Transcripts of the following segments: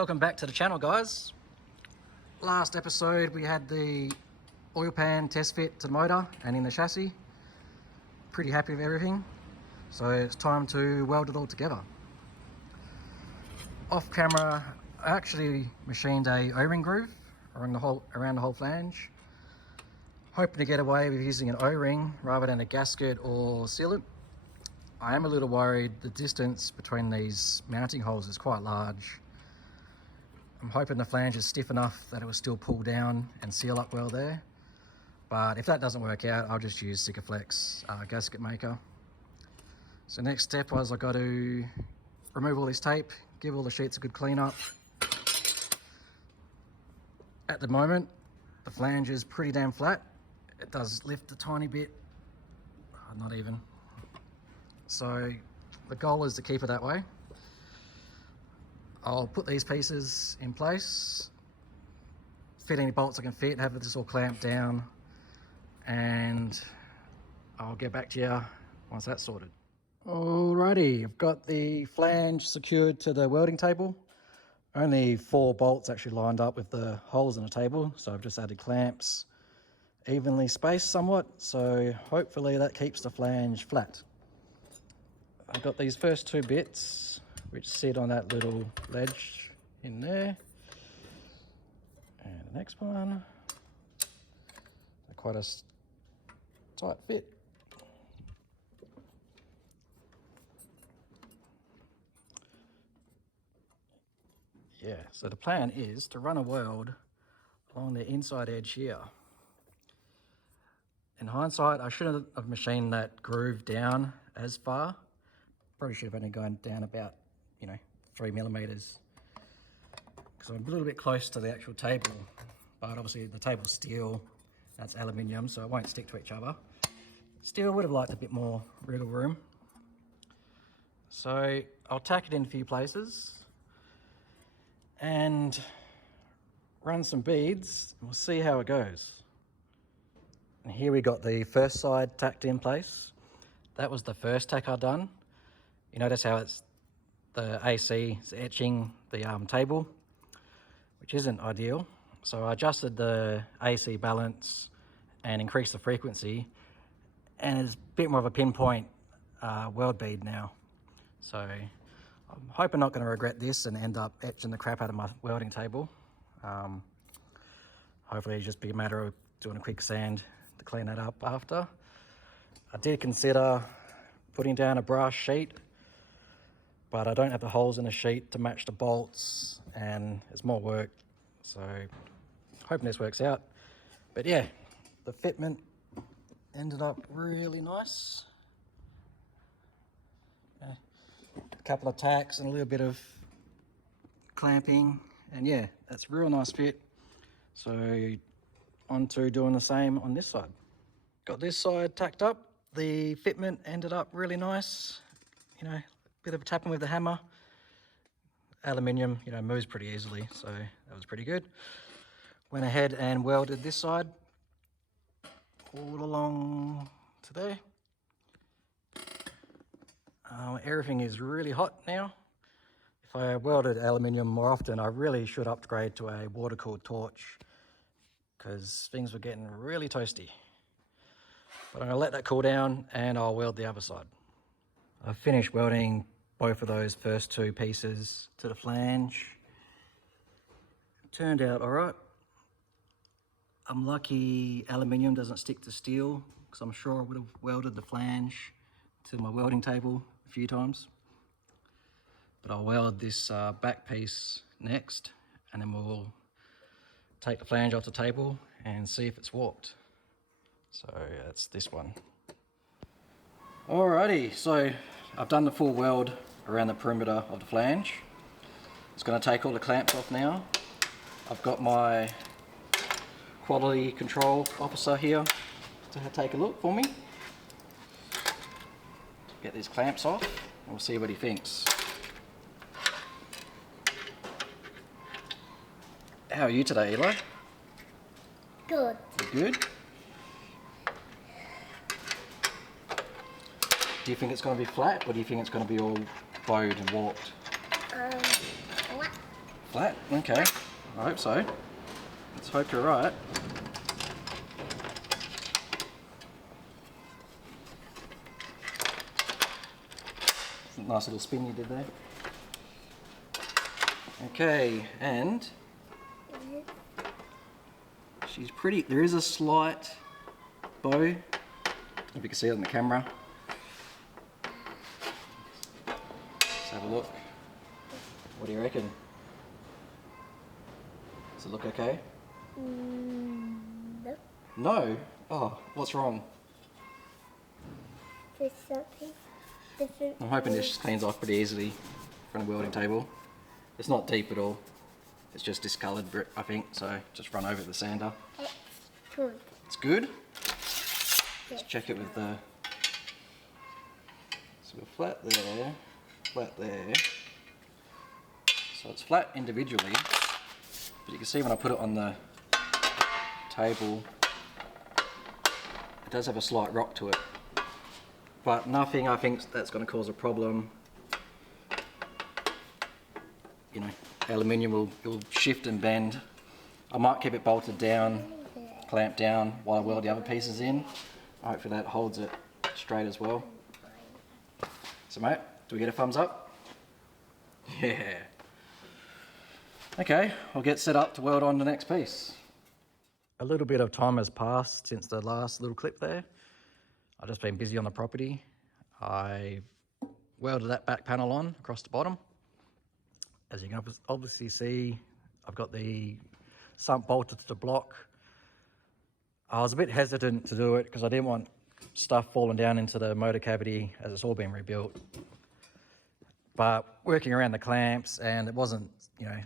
Welcome back to the channel, guys. Last episode we had the oil pan test fit to the motor and in the chassis. Pretty happy with everything, so it's time to weld it all together. Off camera, I actually machined a O-ring groove around the whole flange, hoping to get away with using an O-ring rather than a gasket or sealant. I am a little worried the distance between these mounting holes is quite large. I'm hoping the flange is stiff enough that it will still pull down and seal up well there. But if that doesn't work out, I'll just use Sikaflex gasket maker. So next step was I got to remove all this tape, give all the sheets a good clean up. At the moment, the flange is pretty damn flat. It does lift a tiny bit, not even. So the goal is to keep it that way. I'll put these pieces in place, fit any bolts I can fit, have this all clamped down, and I'll get back to you once that's sorted. Alrighty, I've got the flange secured to the welding table. Only 4 bolts actually lined up with the holes in the table, so I've just added clamps evenly spaced somewhat, so hopefully that keeps the flange flat. I've got these first 2 bits which sit on that little ledge in there, and the next one, quite a tight fit. Yeah, so the plan is to run a weld along the inside edge here. In hindsight, I shouldn't have machined that groove down as far. Probably should have only gone down about 3 millimeters, because I'm a little bit close to the actual table, but obviously the table's steel, that's aluminium, so it won't stick to each other. Still would have liked a bit more wriggle room. So I'll tack it in a few places and run some beads, and we'll see how it goes. And here we got the first side tacked in place. That was the first tack I'd done. You notice how the AC is etching the table, which isn't ideal. So I adjusted the AC balance and increased the frequency, and it's a bit more of a pinpoint weld bead now. So I'm hoping I'm not going to regret this and end up etching the crap out of my welding table. Hopefully it'll just be a matter of doing a quick sand to clean that up after. I did consider putting down a brass sheet, but I don't have the holes in the sheet to match the bolts, and it's more work, so hoping this works out. But yeah, the fitment ended up really nice. A couple of tacks and a little bit of clamping, and yeah, that's a real nice fit. So on to doing the same on this side. Got this side tacked up. The fitment ended up really nice. Bit of a tapping with the hammer. Aluminium, moves pretty easily, so that was pretty good. Went ahead and welded this side all along to there. Everything is really hot now. If I welded aluminium more often, I really should upgrade to a water-cooled torch, because things were getting really toasty. But I'm going to let that cool down and I'll weld the other side. I finished welding both of those first 2 pieces to the flange. Turned out all right. I'm lucky aluminium doesn't stick to steel, because I'm sure I would have welded the flange to my welding table a few times. But I'll weld this back piece next, and then we'll take the flange off the table and see if it's warped. So that's this one. Alrighty, so I've done the full weld around the perimeter of the flange. It's going to take all the clamps off now. I've got my quality control officer here to take a look for me. Get these clamps off and we'll see what he thinks. How are you today, Eli? Good. You good? Do you think it's going to be flat, or do you think it's going to be all bowed and warped? Flat. Flat? Okay. I hope so. Let's hope you're right. Nice little spin you did there. Okay, and she's pretty. There is a slight bow, if you can see it on the camera. Let's have a look. What do you reckon? Does it look okay? No. No? Oh, what's wrong? There's something different. I'm hoping this cleans off pretty easily from the welding table. It's not deep at all. It's just discoloured, I think, so just run over with the sander. It's good. It's good? Yes. Let's check it with the... So we're flat there. So it's flat individually, but you can see when I put it on the table, it does have a slight rock to it. But nothing I think that's going to cause a problem. You know, aluminium will shift and bend. I might keep it bolted down, clamped down while I weld the other pieces in. Hopefully that holds it straight as well. So mate, do we get a thumbs up? Yeah. Okay, I'll get set up to weld on the next piece. A little bit of time has passed since the last little clip there. I've just been busy on the property. I welded that back panel on across the bottom. As you can obviously see, I've got the sump bolted to the block. I was a bit hesitant to do it because I didn't want stuff falling down into the motor cavity as it's all been rebuilt. But working around the clamps, and it wasn't, you know,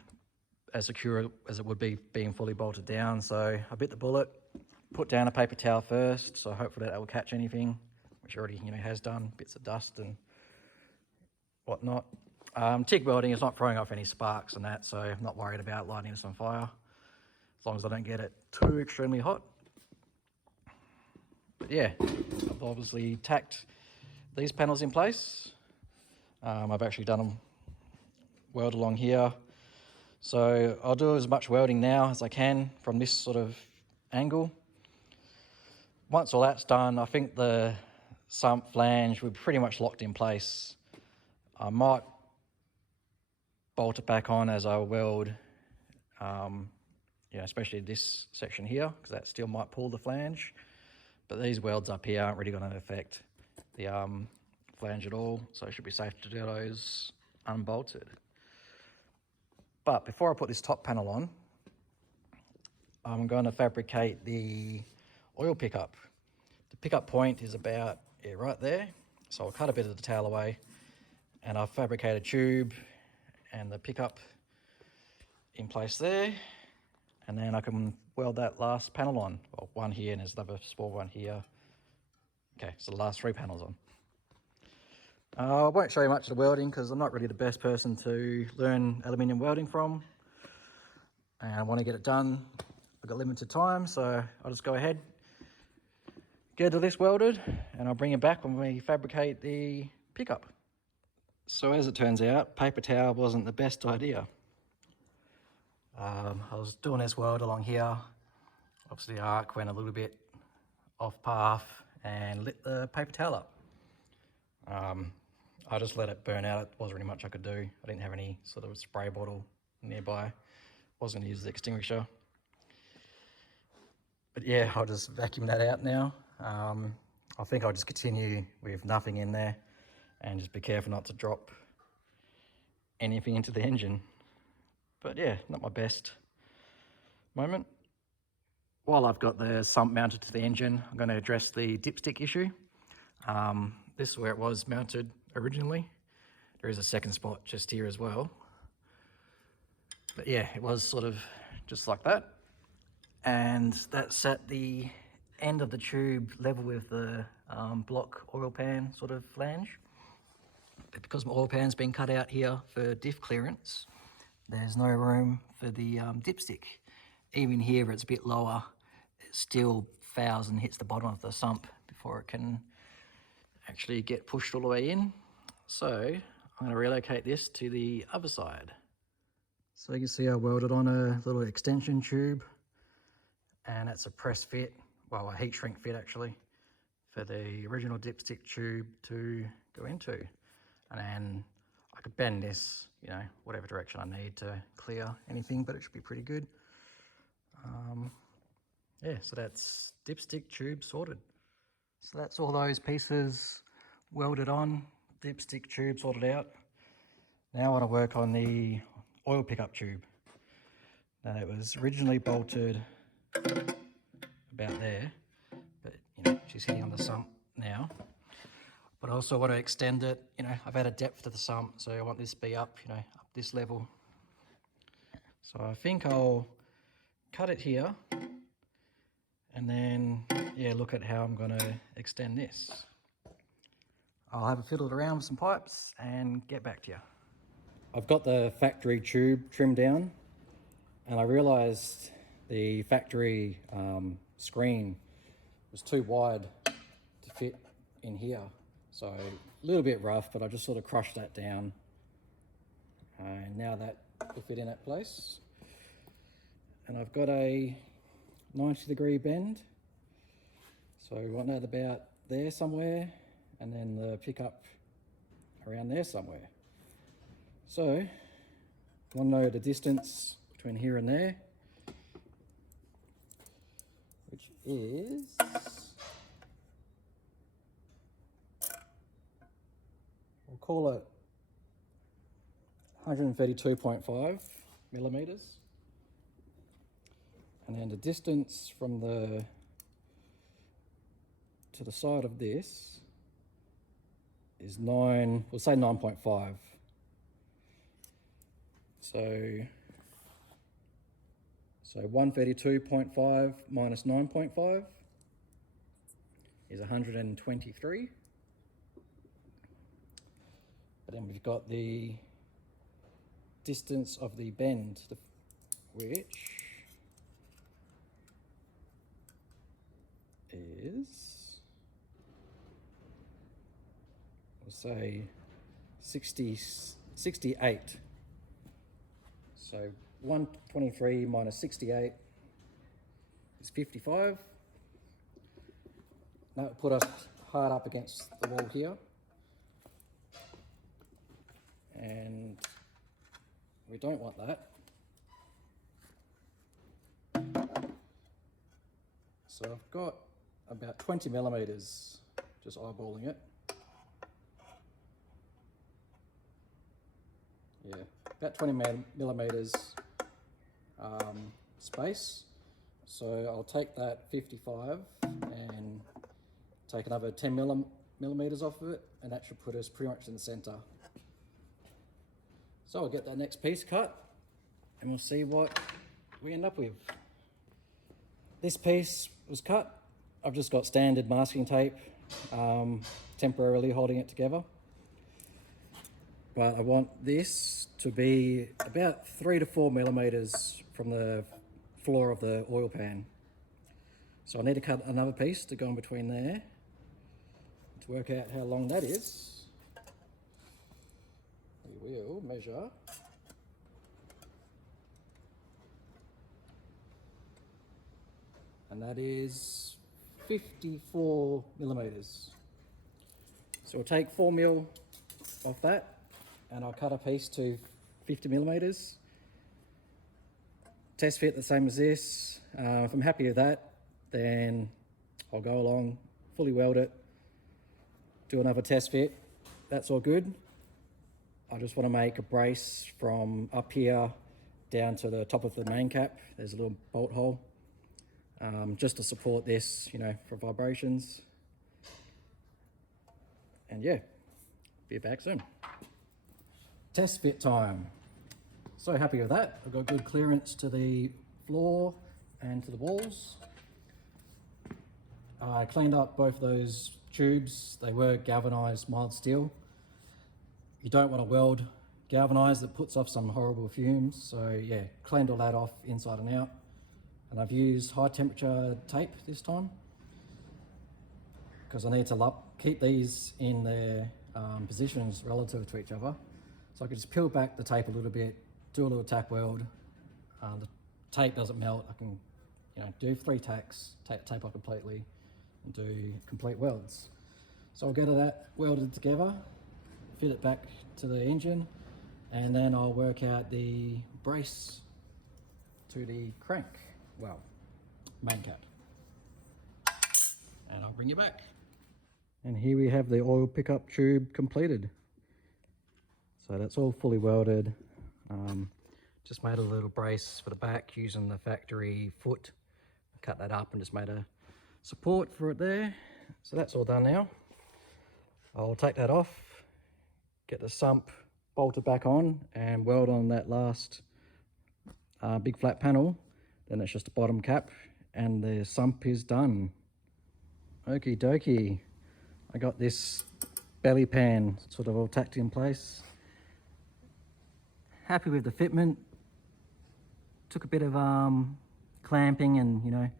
as secure as it would be being fully bolted down. So I bit the bullet, put down a paper towel first, so hopefully that will catch anything, which already, you know, has done, bits of dust and whatnot. TIG welding is not throwing off any sparks and that, so I'm not worried about lighting this on fire, as long as I don't get it too extremely hot. But yeah, I've obviously tacked these panels in place. I've actually done them weld along here. So I'll do as much welding now as I can from this sort of angle. Once all that's done, I think the sump flange will be pretty much locked in place. I might bolt it back on as I weld, you know, especially this section here, because that still might pull the flange. But these welds up here aren't really going to affect the flange at all, so it should be safe to do those unbolted. But before I put this top panel on, I'm going to fabricate the oil pickup. The pickup point is about right there, so I'll cut a bit of the towel away, and I'll fabricate a tube and the pickup in place there, and then I can weld that last panel on. Well, one here and there's another small one here. Okay, so the last 3 panels on. I won't show you much of the welding because I'm not really the best person to learn aluminium welding from, and I want to get it done. I've got limited time, so I'll just go ahead, get the list welded, and I'll bring it back when we fabricate the pickup. So as it turns out, paper towel wasn't the best idea. I was doing this weld along here. Obviously the arc went a little bit off path and lit the paper towel up. I just let it burn out. It wasn't really much I could do. I didn't have any sort of spray bottle nearby. Wasn't going to use the extinguisher. But yeah, I'll just vacuum that out now. I think I'll just continue with nothing in there and just be careful not to drop anything into the engine. But yeah, not my best moment. While I've got the sump mounted to the engine, I'm going to address the dipstick issue. This is where it was mounted originally. There is a second spot just here as well. But yeah, it was sort of just like that. And that set the end of the tube level with the block oil pan sort of flange. But because my oil pan's been cut out here for diff clearance, there's no room for the dipstick. Even here, it's a bit lower. It still fouls and hits the bottom of the sump before it can actually get pushed all the way in. So I'm going to relocate this to the other side. So you can see I welded on a little extension tube, and it's a press fit, well, a heat shrink fit actually, for the original dipstick tube to go into. And then I could bend this, you know, whatever direction I need to clear anything, but it should be pretty good. Yeah, so that's dipstick tube sorted. So that's all those pieces welded on, dipstick tube sorted out. Now I want to work on the oil pickup tube. Now it was originally bolted about there, but you know, she's hitting on the sump now. But I also want to extend it, you know, I've added depth to the sump, so I want this to be up, you know, up this level. So I think I'll cut it here and then, yeah, look at how I'm going to extend this. I'll have a fiddle around with some pipes and get back to you. I've got the factory tube trimmed down, and I realised the factory screen was too wide to fit in here. So a little bit rough, but I just sort of crushed that down. And now that will fit in that place. And I've got a 90-degree bend. So we want that about there somewhere, and then the pickup around there somewhere. So I want to know the distance between here and there, which is, we'll call it 132.5 millimeters. And then the distance from the to the side of this is we'll say 9.5. So 132.5 minus 9.5 is 123. But then we've got the distance of the bend, which is, we'll say 68. So 123 minus 68 is 55. That will put us hard up against the wall here. And we don't want that. So I've got about 20 millimeters, just eyeballing it. Yeah, about 20 millimeters space. So I'll take that 55 and take another 10 millimeters off of it, and that should put us pretty much in the center. So I'll get that next piece cut and we'll see what we end up with. This piece was cut. I've just got standard masking tape, temporarily holding it together. But I want this to be about 3 to 4 millimeters from the floor of the oil pan. So I need to cut another piece to go in between there to work out how long that is. We will measure. And that is 54 millimeters. So we'll take 4 mil off that, and I'll cut a piece to 50 millimeters. Test fit the same as this. If I'm happy with that, then I'll go along, fully weld it, do another test fit. That's all good. I just want to make a brace from up here down to the top of the main cap. There's a little bolt hole, just to support this, you know, for vibrations. And yeah, be back soon. Test fit time. So happy with that. I've got good clearance to the floor and to the walls. I cleaned up both those tubes. They were galvanized mild steel. You don't want to weld galvanized, that puts off some horrible fumes. So yeah, cleaned all that off inside and out. And I've used high temperature tape this time because I need to keep these in their positions relative to each other. So I can just peel back the tape a little bit do a little tack weld. The tape doesn't melt. I can, do 3 tacks, take the tape off completely, and do complete welds. So I'll get that welded together, fit it back to the engine, and then I'll work out the brace to the crank, well, main cap. And I'll bring you back. And here we have the oil pickup tube completed. So that's all fully welded. Just made a little brace for the back using the factory foot. Cut that up and just made a support for it there. So that's all done now. I'll take that off, get the sump bolted back on and weld on that last big flat panel. Then it's just a bottom cap and the sump is done. Okie dokie. I got this belly pan sort of all tacked in place. Happy with the fitment. Took a bit of clamping and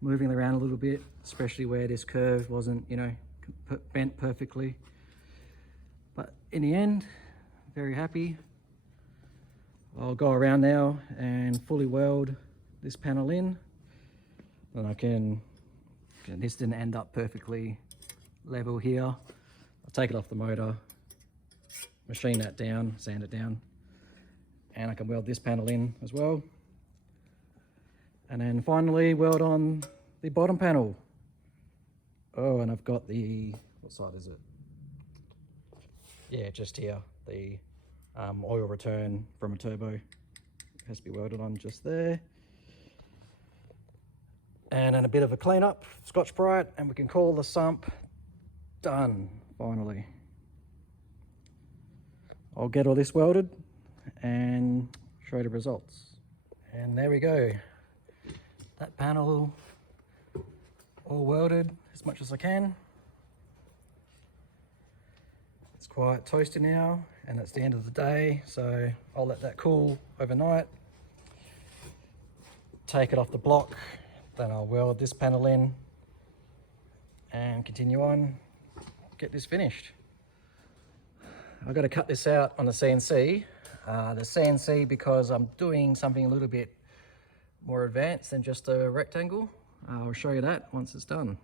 moving around a little bit, especially where this curve wasn't bent perfectly. But in the end, very happy. I'll go around now and fully weld this panel in. And I can, this didn't end up perfectly level here. I'll take it off the motor, machine that down, sand it down, and I can weld this panel in as well. And then finally weld on the bottom panel. Oh, and I've got the, what side is it? Yeah, just here, the oil return from a turbo. It has to be welded on just there. And then a bit of a clean up, Scotch Brite, and we can call the sump done, finally. I'll get all this welded and show you the results. And there we go. That panel all welded as much as I can. It's quite toasty now, and it's the end of the day, so I'll let that cool overnight. Take it off the block, then I'll weld this panel in and continue on, get this finished. I've got to cut this out on the CNC. The CNC, because I'm doing something a little bit more advanced than just a rectangle. I'll show you that once it's done.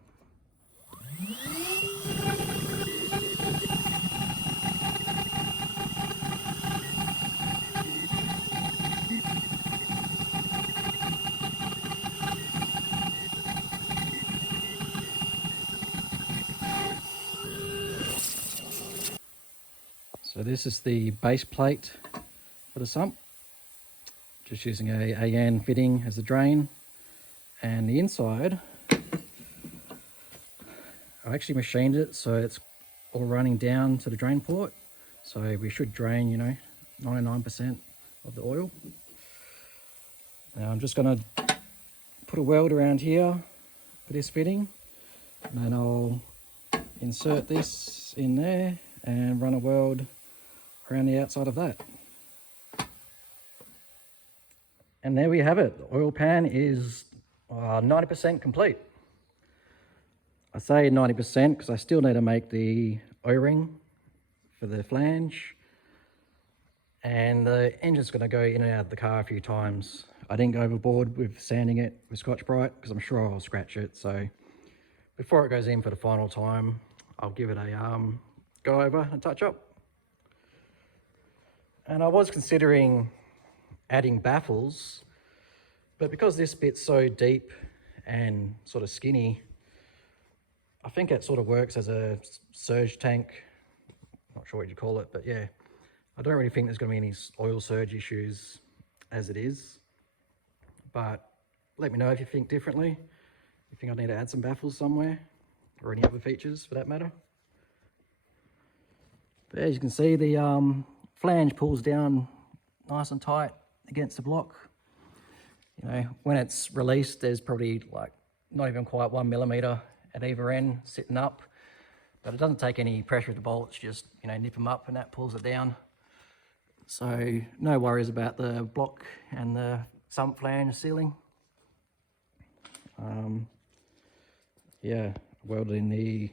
So this is the base plate for the sump. Just using a AN fitting as a drain. And the inside, I actually machined it so it's all running down to the drain port. So we should drain, 99% of the oil. Now I'm just gonna put a weld around here for this fitting. And then I'll insert this in there and run a weld around the outside of that. And there we have it. The oil pan is 90% complete. I say 90% because I still need to make the O-ring for the flange. And the engine's going to go in and out of the car a few times. I didn't go overboard with sanding it with Scotch Brite because I'm sure I'll scratch it. So before it goes in for the final time, I'll give it a go over and touch up. And I was considering adding baffles, but because this bit's so deep and sort of skinny, I think it sort of works as a surge tank. Not sure what you call it, but yeah, I don't really think there's going to be any oil surge issues as it is. But let me know if you think differently. You think I need to add some baffles somewhere, or any other features for that matter. But as you can see, the flange pulls down nice and tight against the block. When it's released, there's probably like not even quite 1 millimeter at either end sitting up, but it doesn't take any pressure with the bolts, just nip them up and that pulls it down. So no worries about the block and the sump flange sealing. Yeah, welded in the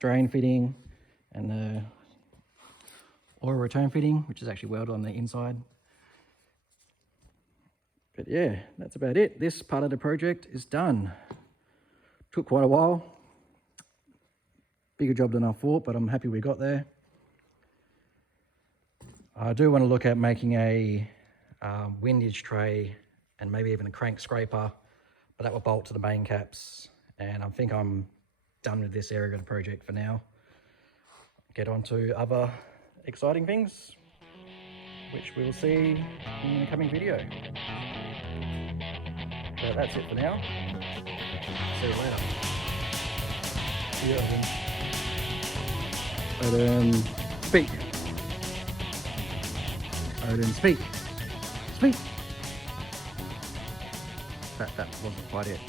drain fitting and the oil return fitting, which is actually welded on the inside. But yeah, that's about it. This part of the project is done. Took quite a while. Bigger job than I thought, but I'm happy we got there. I do want to look at making a windage tray and maybe even a crank scraper, but that will bolt to the main caps. And I think I'm done with this area of the project for now. Get on to other exciting things, which we'll see in the coming video. But that's it for now. See you later. See you, Odin. Speak. Odin, speak. Speak. That wasn't quite it.